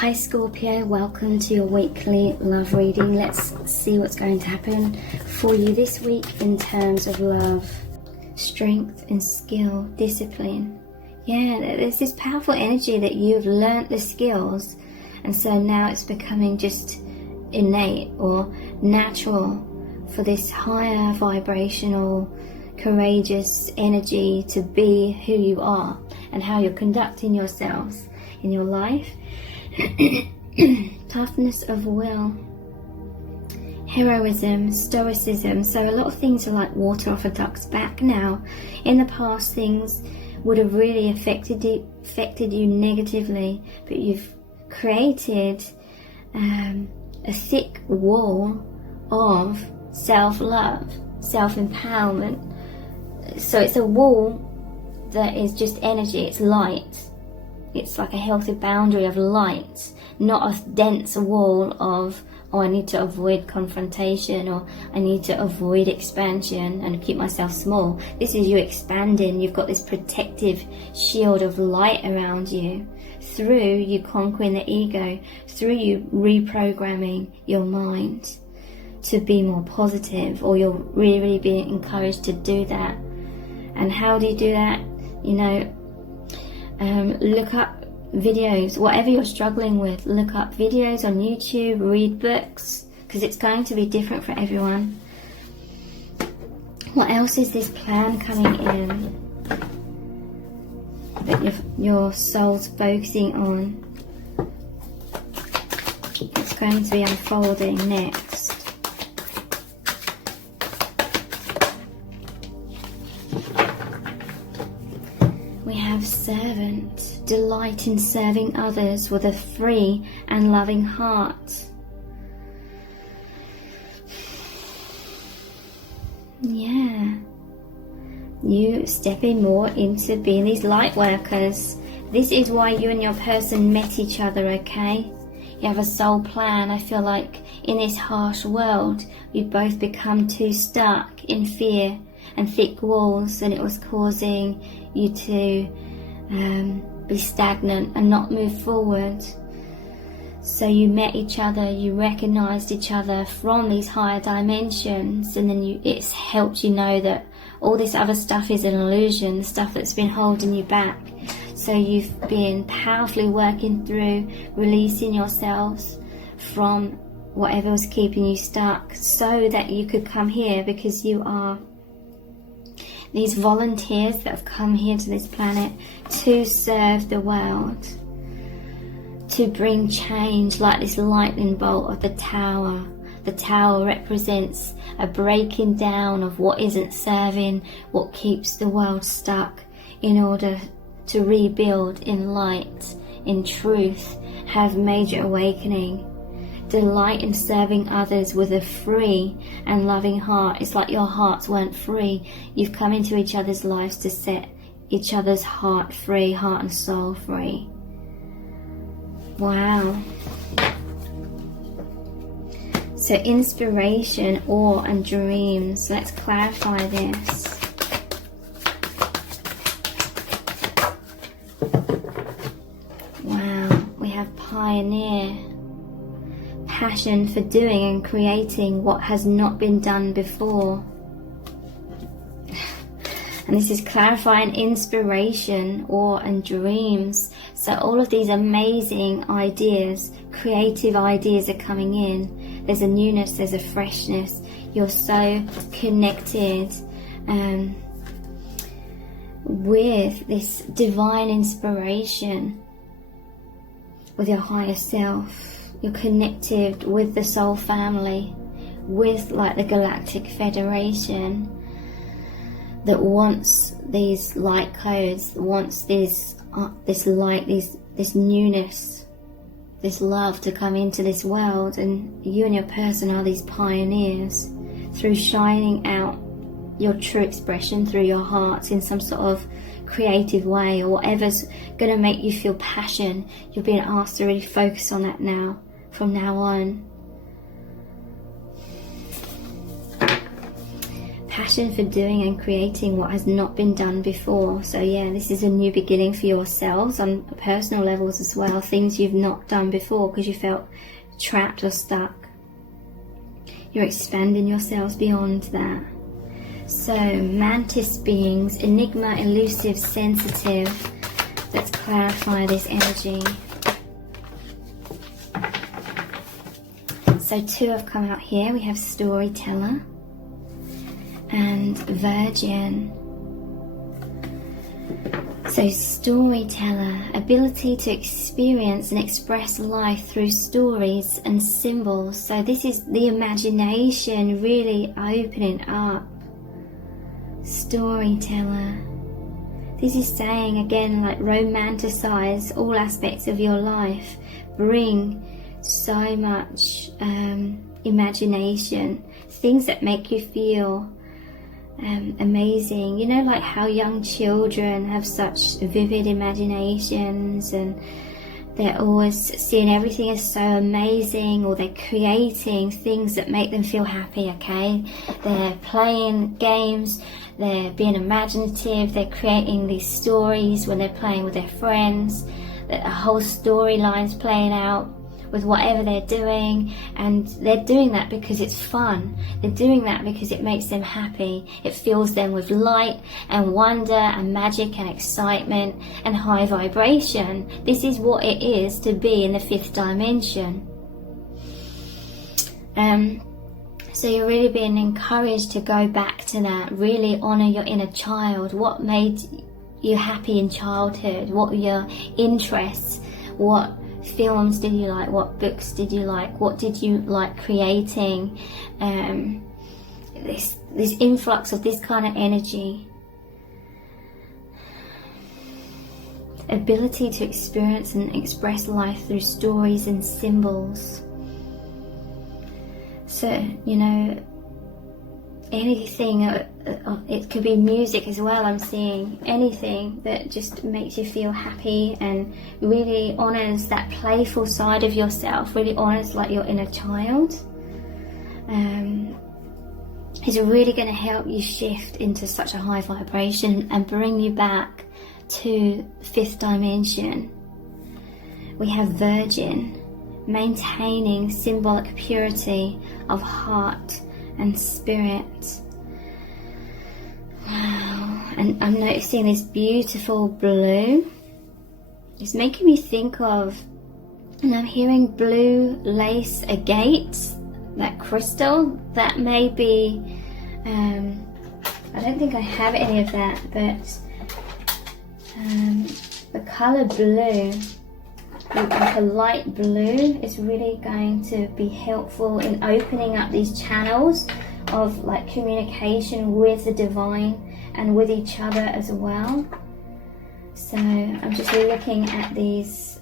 Hi Scorpio, welcome to your weekly love reading. Let's see what's going to happen for you this week in terms of love, strength and skill, discipline. Yeah, there's this powerful energy that you've learnt the skills, and so now it's becoming just innate or natural for this higher vibrational, courageous energy to be who you are and how you're conducting yourselves in your life. Toughness of will, heroism, stoicism. So a lot of things are like water off a duck's back now. In the past, things would have really affected you negatively, but you've created a thick wall of self-love, self-empowerment. So it's a wall that is just energy, it's light. It's like a healthy boundary of light, not a dense wall of, oh, I need to avoid confrontation, or I need to avoid expansion and keep myself small. This is you expanding. You've got this protective shield of light around you through you conquering the ego, through you reprogramming your mind to be more positive, or you're really being encouraged to do that. And how do you do that? You know, look up videos, whatever you're struggling with, look up videos on YouTube, read books, because it's going to be different for everyone. What else is this plan coming in that your soul's focusing on? It's going to be unfolding next. We have servant, delight in serving others with a free and loving heart. Yeah, you stepping more into being these light workers. This is why you and your person met each other, okay? You have a soul plan. I feel like in this harsh world, you both become too stuck in fear and thick walls, and it was causing you to be stagnant and not move forward. So you met each other, you recognized each other from these higher dimensions, and then it's helped you know that all this other stuff is an illusion, stuff that's been holding you back. So you've been powerfully working through releasing yourselves from whatever was keeping you stuck, so that you could come here, because you are these volunteers that have come here to this planet to serve the world, to bring change, like this lightning bolt of the tower. The tower represents a breaking down of what isn't serving, what keeps the world stuck, in order to rebuild in light, in truth, have major awakening. Delight in serving others with a free and loving heart. It's like your hearts weren't free. You've come into each other's lives to set each other's heart free, heart and soul free. Wow. So inspiration, awe and dreams. Let's clarify this. Wow. We have pioneer. Passion for doing and creating what has not been done before. And this is clarifying inspiration, awe and dreams. So all of these amazing ideas, creative ideas are coming in. There's a newness, there's a freshness. You're so connected with this divine inspiration, with your higher self. You're connected with the soul family, with like the Galactic Federation that wants these light codes, wants this light, this newness, this love to come into this world. And you and your person are these pioneers through shining out your true expression through your heart in some sort of creative way, or whatever's going to make you feel passion. You're being asked to really focus on that now. From now on, passion for doing and creating what has not been done before. So yeah, this is a new beginning for yourselves on personal levels as well. Things you've not done before because you felt trapped or stuck. You're expanding yourselves beyond that. So mantis beings, enigma, elusive, sensitive. Let's clarify this energy. So 2 have come out here. We have storyteller and virgin. So storyteller, ability to experience and express life through stories and symbols. So this is the imagination really opening up. Storyteller. This is saying again, like, romanticize all aspects of your life. Bring so much imagination, things that make you feel amazing. You know, like how young children have such vivid imaginations and they're always seeing everything as so amazing, or they're creating things that make them feel happy, okay? They're playing games, they're being imaginative, they're creating these stories when they're playing with their friends, that a whole storyline's playing out with whatever they're doing, and they're doing that because it's fun. They're doing that because it makes them happy. It fills them with light and wonder and magic and excitement and high vibration. This is what it is to be in the 5th dimension. So you're really being encouraged to go back to that, really honor your inner child. What made you happy in childhood? What were your interests? What films did you like? What books did you like? What did you like creating? This influx of this kind of energy. Ability to experience and express life through stories and symbols. So, you know, anything, it could be music as well, I'm seeing. Anything that just makes you feel happy and really honors that playful side of yourself, really honors like your inner child, is really going to help you shift into such a high vibration and bring you back to 5th dimension. We have virgin, maintaining symbolic purity of heart and spirit. Wow. And I'm noticing this beautiful blue. It's making me think of, and I'm hearing blue lace agate, that crystal. That may be, I don't think I have any of that, but the colour blue, like a light blue, is really going to be helpful in opening up these channels of like communication with the divine and with each other as well. So I'm just looking at these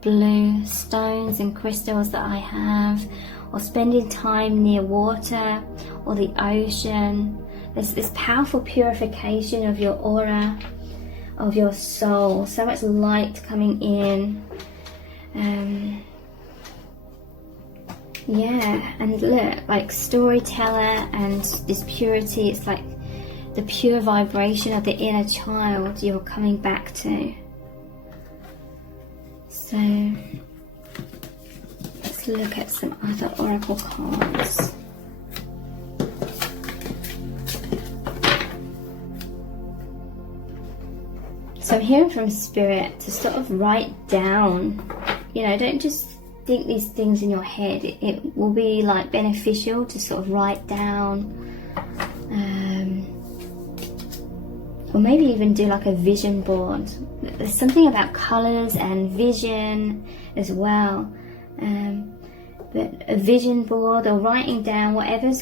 blue stones and crystals that I have, or spending time near water or the ocean. There's this powerful purification of your aura, of your soul, so much light coming in. Yeah, and look, like storyteller and this purity, it's like the pure vibration of the inner child you're coming back to. So let's look at some other oracle cards. So I'm hearing from Spirit to sort of write down, you know, don't just think these things in your head. It will be like beneficial to sort of write down, or maybe even do like a vision board. There's something about colours and vision as well, but a vision board or writing down whatever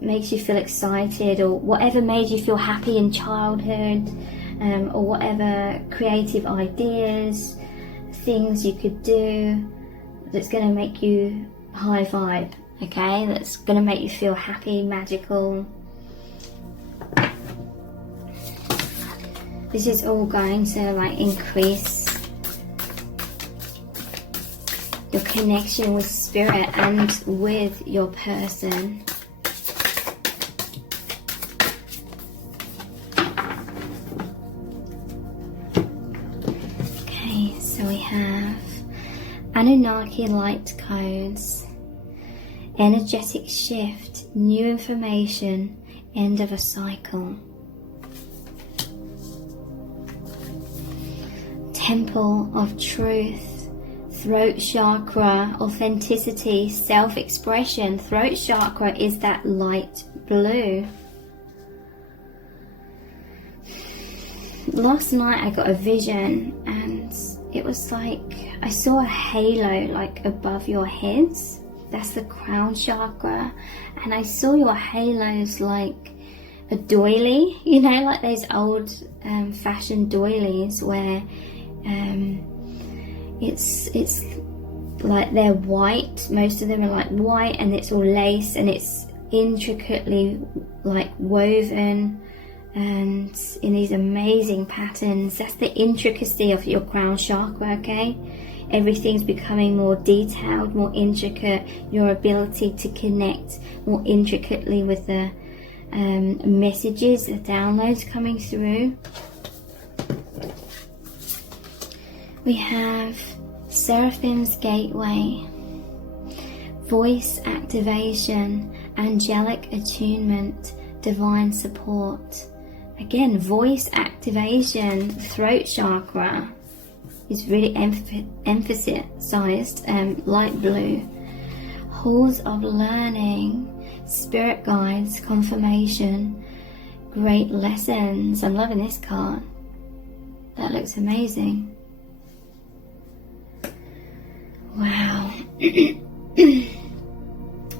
makes you feel excited, or whatever made you feel happy in childhood, or whatever creative ideas, things you could do that's going to make you high vibe, okay? That's going to make you feel happy, magical. This is all going to like increase your connection with spirit and with your person. Anunnaki light codes. Energetic shift, new information, end of a cycle. Temple of truth, throat chakra, authenticity, self-expression. Throat chakra is that light blue. Last night I got a vision, and it was like I saw a halo like above your heads. That's the crown chakra, and I saw your halos like a doily, you know, like those old fashioned doilies where it's like they're white. Most of them are like white, and it's all lace, and it's intricately like woven and in these amazing patterns. That's the intricacy of your crown chakra, okay? Everything's becoming more detailed, more intricate. Your ability to connect more intricately with the messages, the downloads coming through. We have Seraphim's Gateway, voice activation, angelic attunement, divine support. Again, voice activation, throat chakra is really emphasized, light blue. Halls of learning, spirit guides, confirmation, great lessons. I'm loving this card. That looks amazing. Wow.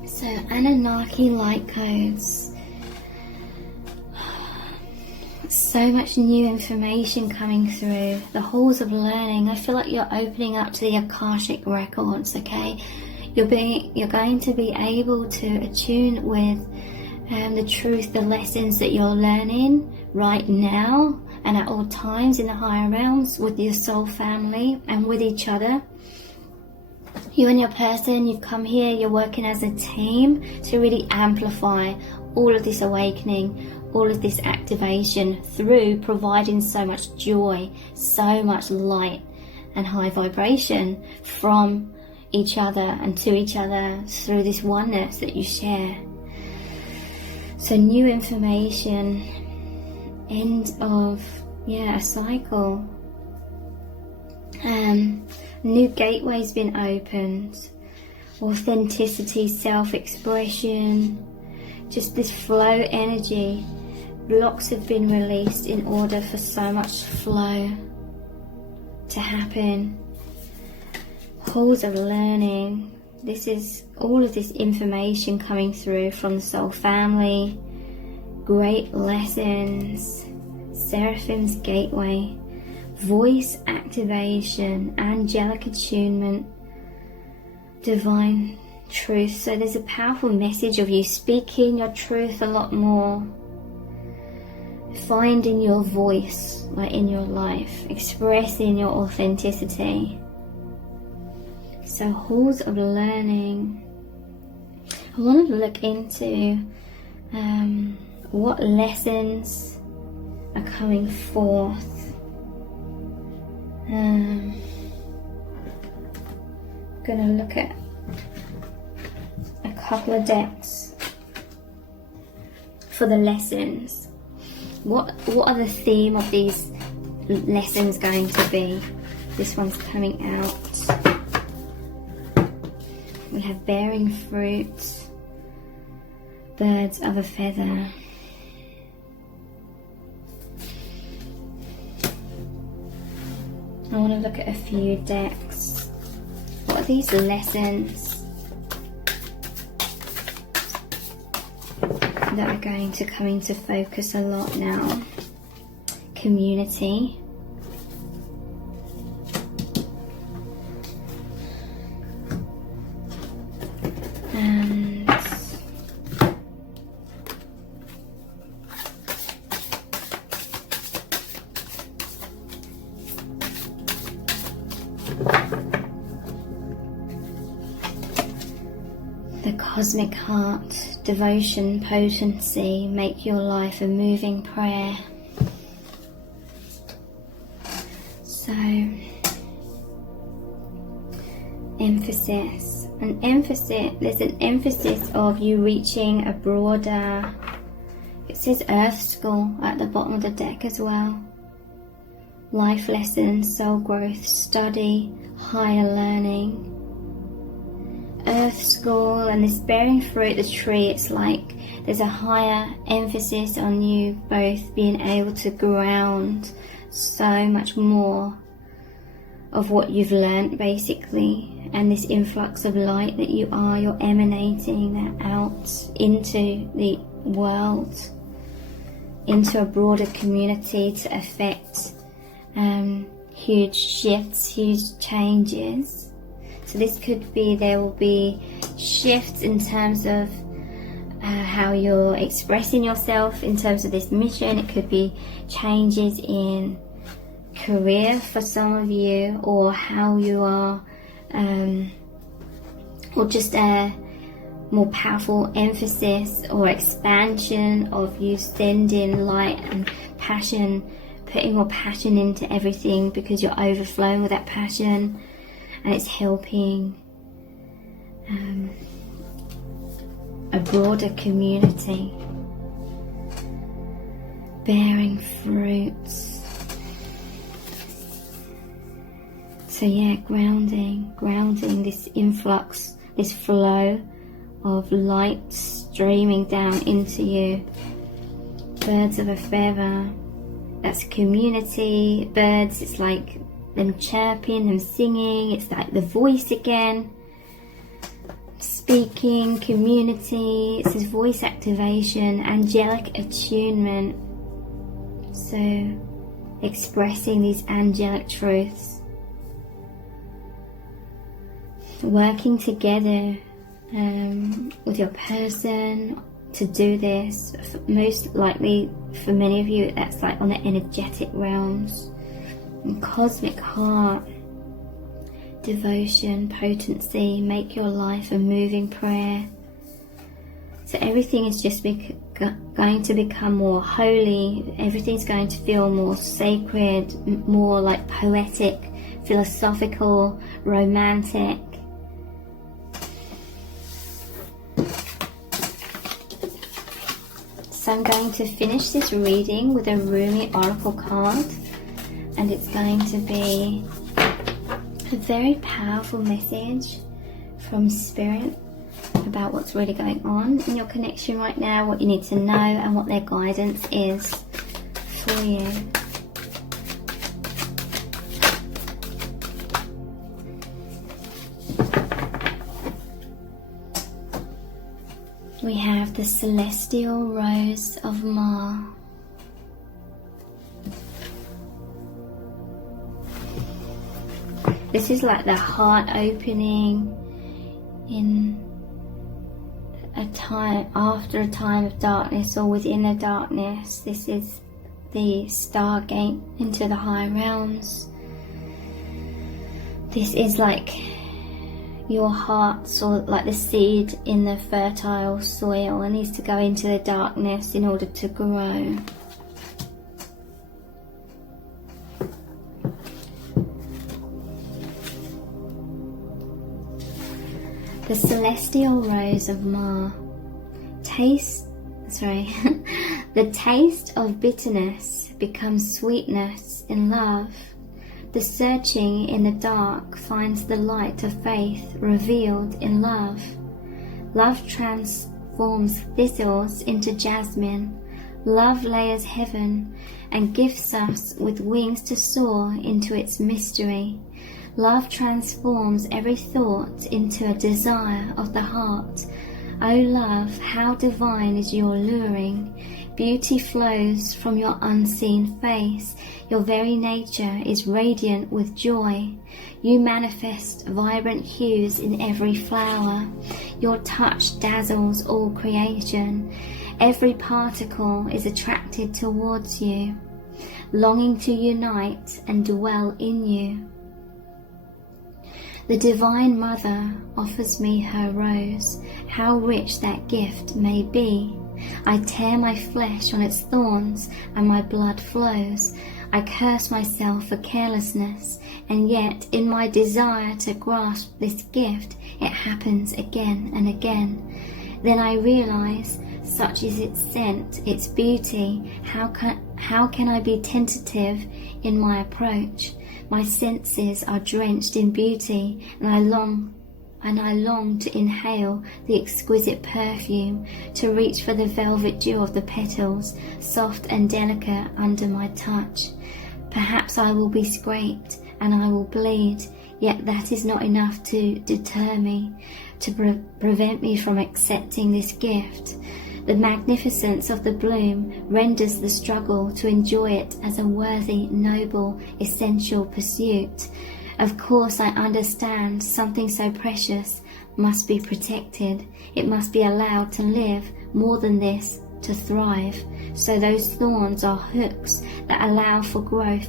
So Anunnaki light codes. So much new information coming through. The halls of learning. I feel like you're opening up to the Akashic records, okay? You're going to be able to attune with the truth, the lessons that you're learning right now and at all times in the higher realms with your soul family and with each other. You and your person, you've come here, you're working as a team to really amplify all of this awakening, all of this activation through providing so much joy, so much light and high vibration from each other and to each other through this oneness that you share. So new information, end of a cycle. New gateways been opened, authenticity, self-expression, just this flow energy. Blocks have been released in order for so much flow to happen. Halls of learning. This is all of this information coming through from the soul family. Great lessons. Seraphim's Gateway. Voice activation, angelic attunement, divine truth. So there's a powerful message of you speaking your truth a lot more, finding your voice like in your life, expressing your authenticity. So halls of learning. I want to look into what lessons are coming forth. Gonna look at a couple of decks for the lessons. What are the theme of these lessons going to be? This one's coming out. We have bearing fruit, birds of a feather. I want to look at a few decks. What are these lessons that are going to come into focus a lot now? Community. And the cosmic heart, devotion, potency, make your life a moving prayer. So emphasis. There's an emphasis of you reaching a broader, it says Earth School at the bottom of the deck as well. Life lessons, soul growth, study, higher learning. Earth School and this bearing fruit, the tree, it's like there's a higher emphasis on you both being able to ground so much more of what you've learnt basically, and this influx of light that you're emanating that out into the world, into a broader community to affect huge shifts, huge changes. So this could be, there will be shifts in terms of how you're expressing yourself in terms of this mission. It could be changes in career for some of you, or how you are, or just a more powerful emphasis or expansion of you sending light and passion, putting more passion into everything because you're overflowing with that passion, and it's helping a broader community, bearing fruits. So yeah, grounding this influx, this flow of light streaming down into you. Birds of a feather, that's community. Birds, it's like them chirping, them singing, it's like the voice again. Speaking, community, it says voice activation, angelic attunement. So expressing these angelic truths. Working together with your person to do this. Most likely for many of you, that's like on the energetic realms. And cosmic heart, devotion, potency, make your life a moving prayer. So everything is just going to become more holy. Everything's going to feel more sacred, more like poetic, philosophical, romantic. So I'm going to finish this reading with a Rumi Oracle card, and it's going to be a very powerful message from Spirit about what's really going on in your connection right now, what you need to know, and what their guidance is for you. We have the Celestial Rose of Ma. This is like the heart opening in a time, after a time of darkness or within the darkness. This is the stargate into the higher realms. This is like your heart, or like the seed in the fertile soil, and needs to go into the darkness in order to grow. The Celestial Rose of Ma. The taste of bitterness becomes sweetness in love. The searching in the dark finds the light of faith revealed in love. Love transforms thistles into jasmine. Love layers heaven and gifts us with wings to soar into its mystery. Love transforms every thought into a desire of the heart. O love, how divine is your luring. Beauty flows from your unseen face. Your very nature is radiant with joy. You manifest vibrant hues in every flower. Your touch dazzles all creation. Every particle is attracted towards you, longing to unite and dwell in you. The Divine Mother offers me her rose. How rich that gift may be. I tear my flesh on its thorns and my blood flows. I curse myself for carelessness, and yet in my desire to grasp this gift, it happens again and again. Then I realize, such is its scent, its beauty, how can I be tentative in my approach? My senses are drenched in beauty, and I long to inhale the exquisite perfume, to reach for the velvet dew of the petals, soft and delicate under my touch. Perhaps I will be scraped and I will bleed, yet that is not enough to deter me, to prevent me from accepting this gift. The magnificence of the bloom renders the struggle to enjoy it as a worthy, noble, essential pursuit. Of course, I understand something so precious must be protected. It must be allowed to live, more than this, to thrive. So those thorns are hooks that allow for growth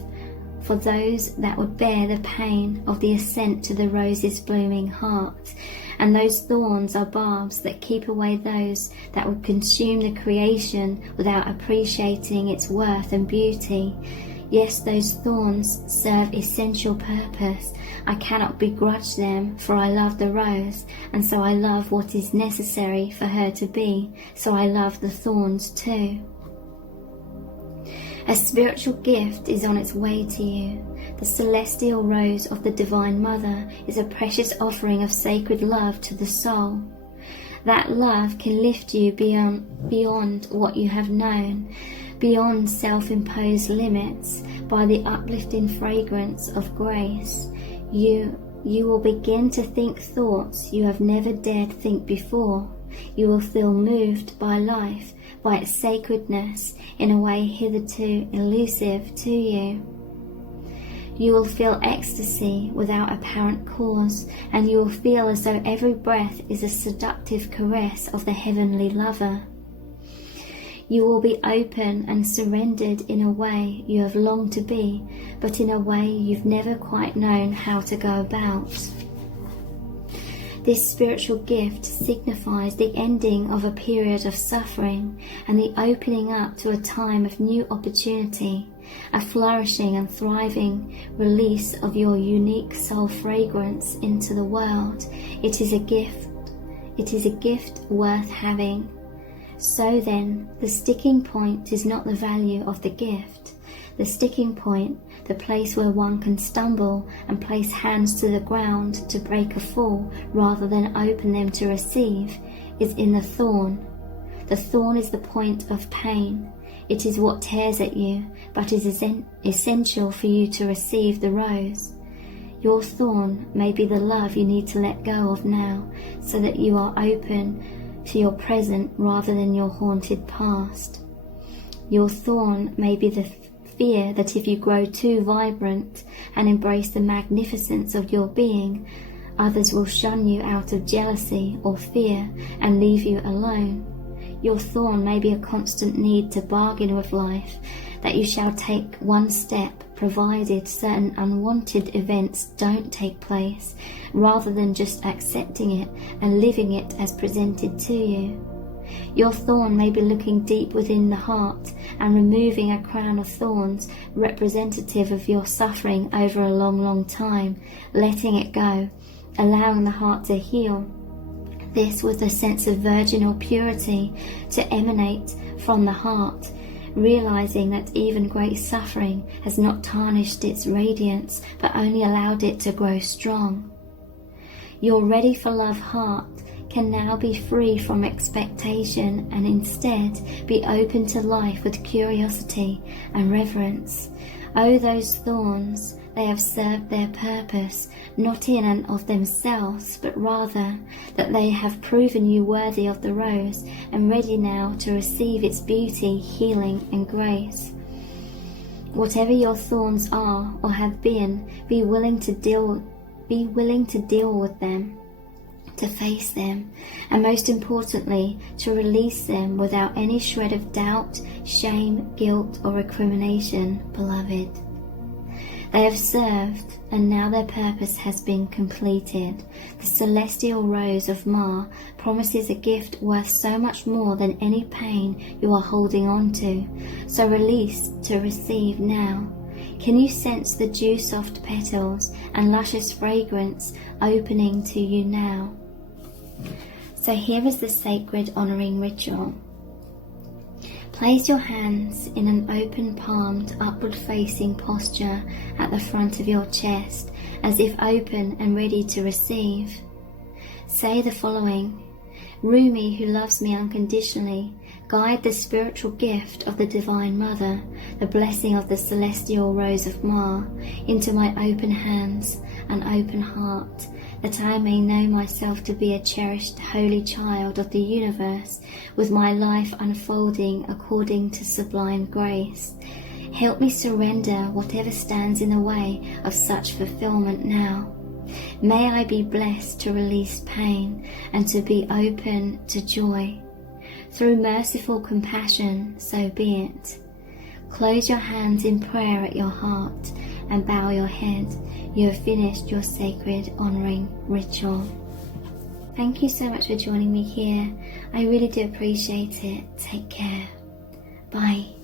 for those that would bear the pain of the ascent to the rose's blooming heart. And those thorns are barbs that keep away those that would consume the creation without appreciating its worth and beauty. Yes, those thorns serve essential purpose. I cannot begrudge them, for I love the rose, and so I love what is necessary for her to be, so I love the thorns too. A spiritual gift is on its way to you. The celestial rose of the Divine Mother is a precious offering of sacred love to the soul. That love can lift you beyond what you have known, beyond self-imposed limits, by the uplifting fragrance of grace. You will begin to think thoughts you have never dared think before. You will feel moved by life, by its sacredness, in a way hitherto elusive to you. You will feel ecstasy without apparent cause, and you will feel as though every breath is a seductive caress of the heavenly lover. You will be open and surrendered in a way you have longed to be, but in a way you've never quite known how to go about. This spiritual gift signifies the ending of a period of suffering and the opening up to a time of new opportunity, a flourishing and thriving release of your unique soul fragrance into the world. It is a gift. It is a gift worth having. So then, the sticking point is not the value of the gift. The sticking point, the place where one can stumble and place hands to the ground to break a fall rather than open them to receive, is in the thorn. The thorn is the point of pain. It is what tears at you, but is essential for you to receive the rose. Your thorn may be the love you need to let go of now, so that you are open to your present rather than your haunted past. Your thorn may be the fear that if you grow too vibrant and embrace the magnificence of your being, others will shun you out of jealousy or fear and leave you alone. Your thorn may be a constant need to bargain with life, that you shall take one step provided certain unwanted events don't take place, rather than just accepting it and living it as presented to you. Your thorn may be looking deep within the heart and removing a crown of thorns representative of your suffering over a long, long time, letting it go, allowing the heart to heal. This with a sense of virginal purity to emanate from the heart, realizing that even great suffering has not tarnished its radiance, but only allowed it to grow strong. Your ready for love heart can now be free from expectation and instead be open to life with curiosity and reverence. Oh, those thorns, they have served their purpose, not in and of themselves, but rather that they have proven you worthy of the rose and ready now to receive its beauty, healing and grace. Whatever your thorns are or have been, be willing to deal with them, to face them, and most importantly, to release them without any shred of doubt, shame, guilt or recrimination, beloved. They have served, and now their purpose has been completed. The celestial rose of Ma promises a gift worth so much more than any pain you are holding on to. So release to receive now. Can you sense the dew-soft petals and luscious fragrance opening to you now? So here is the sacred honouring ritual. Place your hands in an open palmed upward facing posture at the front of your chest, as if open and ready to receive. Say the following: Rumi, who loves me unconditionally, guide the spiritual gift of the Divine Mother, the blessing of the celestial Rose of Ma, into my open hands and open heart, that I may know myself to be a cherished holy child of the universe, with my life unfolding according to sublime grace. Help me surrender whatever stands in the way of such fulfillment now. May I be blessed to release pain and to be open to joy. Through merciful compassion, so be it. Close your hands in prayer at your heart and bow your head. You have finished your sacred honouring ritual. Thank you so much for joining me here. I really do appreciate it. Take care. Bye.